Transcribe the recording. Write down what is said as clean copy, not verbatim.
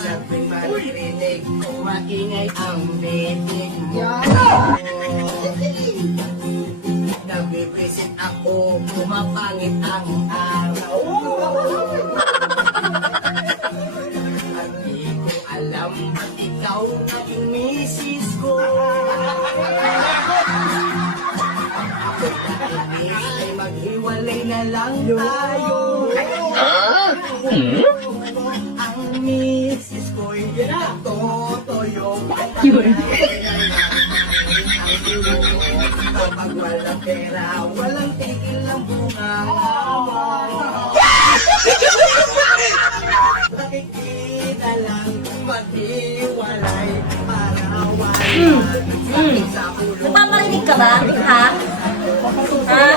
Siyempre marinig kung maingay ang bitin mo. Nabibisit ako, pumapangit ang araw ko. At di ko alam ba't ikaw naging misis ko. Ay maghiwalay na lang tayo. Ang misis ko'y totoyo. Kapag walang pera, walang tigil ang bunga. Nakikita lang maghiwalay para wala sakit sa ulo. Napaparinig ka ba? Ha? Ha?